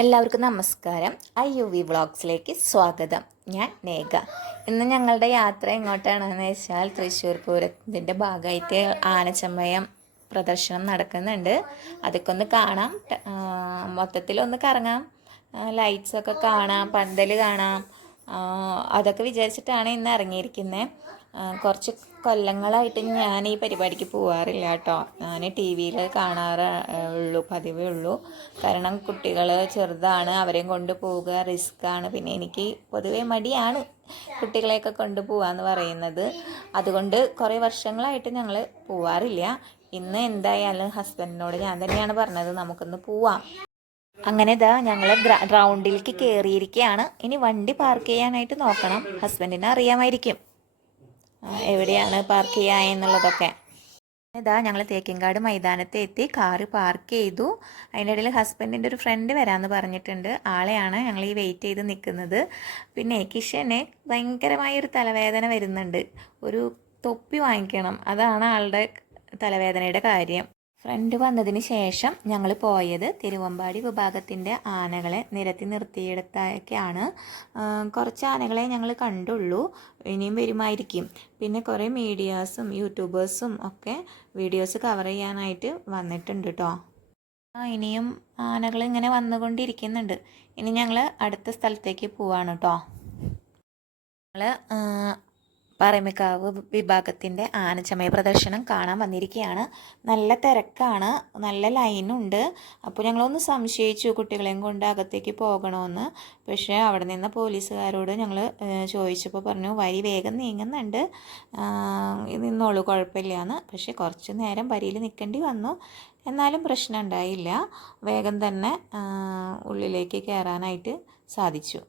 എല്ലാവർക്കും നമസ്കാരം. IUV വ്ളോഗ്സിലേക്ക് സ്വാഗതം. ഞാൻ നേഗ. ഇന്ന് ഞങ്ങളുടെ യാത്ര എങ്ങോട്ടാണെന്ന് വെച്ചാൽ തൃശ്ശൂർ പൂരത്തിൻ്റെ ഭാഗമായിട്ട് ആനച്ചമയം പ്രദർശനം നടക്കുന്നുണ്ട്. അതൊക്കെ ഒന്ന് കാണാം, മൊത്തത്തിലൊന്ന് കറങ്ങാം, ലൈറ്റ്സൊക്കെ കാണാം, പന്തൽ കാണാം. അതൊക്കെ വിചാരിച്ചിട്ടാണ് ഇന്ന് ഇറങ്ങിയിരിക്കുന്നത്. കുറച്ച് കൊല്ലങ്ങളായിട്ട് ഞാൻ ഈ പരിപാടിക്ക് പോകാറില്ല കേട്ടോ. ഞാൻ TV-യിൽ കാണാറ് പതിവേ ഉള്ളൂ. കാരണം കുട്ടികൾ ചെറുതാണ്, അവരെയും കൊണ്ട് പോവുക റിസ്ക്കാണ്. പിന്നെ എനിക്ക് പൊതുവേ മടിയാണ് കുട്ടികളെയൊക്കെ കൊണ്ട് പോവാന്ന് പറയുന്നത്. അതുകൊണ്ട് കുറേ വർഷങ്ങളായിട്ട് ഞങ്ങൾ പോവാറില്ല. ഇന്ന് എന്തായാലും ഹസ്ബൻഡിനോട് ഞാൻ തന്നെയാണ് പറഞ്ഞത്, നമുക്കൊന്ന് പോവാം. അങ്ങനെ ഇതാ ഞങ്ങൾ ഗ്രൗണ്ടിലേക്ക് കയറിയിരിക്കുകയാണ്. ഇനി വണ്ടി പാർക്ക് ചെയ്യാനായിട്ട് നോക്കണം. ഹസ്ബൻഡിനെ അറിയാമായിരിക്കും എവിടെയാണ് പാർക്ക് ചെയ്യുക എന്നുള്ളതൊക്കെ. ഇതാ ഞങ്ങൾ തേക്കിൻകാട് മൈതാനത്ത് എത്തി, കാറ് പാർക്ക് ചെയ്തു. അതിൻ്റെ ഇടയിൽ ഹസ്ബൻഡിൻ്റെ ഒരു ഫ്രണ്ട് വരാമെന്ന് പറഞ്ഞിട്ടുണ്ട്. ആളെയാണ് ഞങ്ങൾ ഈ വെയിറ്റ് ചെയ്ത് നിൽക്കുന്നത്. പിന്നെ കിഷന് ഭയങ്കരമായൊരു തലവേദന വരുന്നുണ്ട്. ഒരു തൊപ്പി വാങ്ങിക്കണം, അതാണ് ആളുടെ തലവേദനയുടെ കാര്യം. ഫ്രണ്ട് വന്നതിന് ശേഷം ഞങ്ങൾ പോയത് തിരുവമ്പാടി വിഭാഗത്തിൻ്റെ ആനകളെ നിരത്തി നിർത്തിയിടത്തേക്കാണ്. കുറച്ച് ആനകളെ ഞങ്ങൾ കണ്ടുള്ളൂ, ഇനിയും വരുമായിരിക്കും. പിന്നെ കുറേ മീഡിയാസും യൂട്യൂബേഴ്സും ഒക്കെ വീഡിയോസ് കവർ ചെയ്യാനായിട്ട് വന്നിട്ടുണ്ട് കേട്ടോ. ഇനിയും ആനകൾ ഇങ്ങനെ വന്നുകൊണ്ടിരിക്കുന്നുണ്ട്. ഇനി ഞങ്ങൾ അടുത്ത സ്ഥലത്തേക്ക് പോവാണ് കേട്ടോ. ഞങ്ങൾ പാറമേക്കാവ് വിഭാഗത്തിൻ്റെ ആനച്ചമയ പ്രദർശനം കാണാൻ വന്നിരിക്കുകയാണ്. നല്ല തിരക്കാണ്, നല്ല ലൈനുണ്ട്. അപ്പോൾ ഞങ്ങളൊന്ന് സംശയിച്ചു കുട്ടികളെയും കൊണ്ട് അകത്തേക്ക് പോകണമെന്ന്. പക്ഷേ അവിടെ നിന്ന് പോലീസുകാരോട് ഞങ്ങൾ ചോദിച്ചപ്പോൾ പറഞ്ഞു വരി വേഗം നീങ്ങുന്നുണ്ട്, നിന്നോളൂ, കുഴപ്പമില്ലയെന്ന്. പക്ഷേ കുറച്ച് നേരം വരിയിൽ നിൽക്കേണ്ടി വന്നു. എന്നാലും പ്രശ്നം ഉണ്ടായില്ല, വേഗം തന്നെ ഉള്ളിലേക്ക് കയറാനായിട്ട് സാധിച്ചു.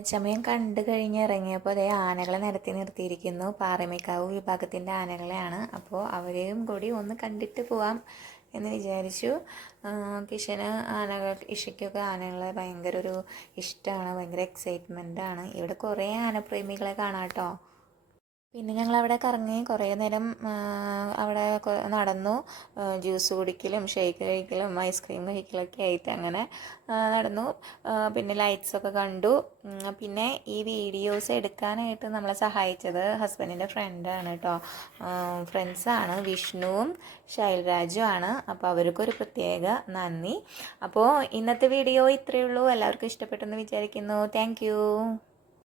ആനച്ചമയം കണ്ടു കഴിഞ്ഞ് ഇറങ്ങിയപ്പോൾ അതേ ആനകളെ നിരത്തി നിർത്തിയിരിക്കുന്നു. പാറമേക്കാവ് വിഭാഗത്തിൻ്റെ ആനകളെയാണ്. അപ്പോൾ അവരെയും കൂടി ഒന്ന് കണ്ടിട്ട് പോവാം എന്ന് വിചാരിച്ചു. ഇഷയ്ക്കൊക്കെ ആനകളെ ഭയങ്കര ഒരു ഇഷ്ടമാണ്, ഭയങ്കര എക്സൈറ്റ്മെൻറ്റാണ്. ഇവിടെ കുറേ ആനപ്രേമികളെ കാണാം കേട്ടോ. പിന്നെ ഞങ്ങളവിടെ കറങ്ങി കുറേ നേരം അവിടെ നടന്നു. ജ്യൂസ് കുടിക്കലും ഷേക്ക് കഴിക്കലും ഐസ്ക്രീം കഴിക്കലൊക്കെ ആയിട്ട് അങ്ങനെ നടന്നു. പിന്നെ ലൈറ്റ്സൊക്കെ കണ്ടു. പിന്നെ ഈ വീഡിയോസ് എടുക്കാനായിട്ട് നമ്മളെ സഹായിച്ചത് ഹസ്ബൻഡിൻ്റെ ഫ്രണ്ടാണ് കേട്ടോ. ഫ്രണ്ട്സാണ്, വിഷ്ണുവും ശൈൽരാജും ആണ്. അപ്പോൾ അവർക്കൊരു പ്രത്യേക നന്ദി. അപ്പോൾ ഇന്നത്തെ വീഡിയോ ഇത്രയേ ഉള്ളൂ. എല്ലാവർക്കും ഇഷ്ടപ്പെട്ടെന്ന് വിചാരിക്കുന്നു. താങ്ക്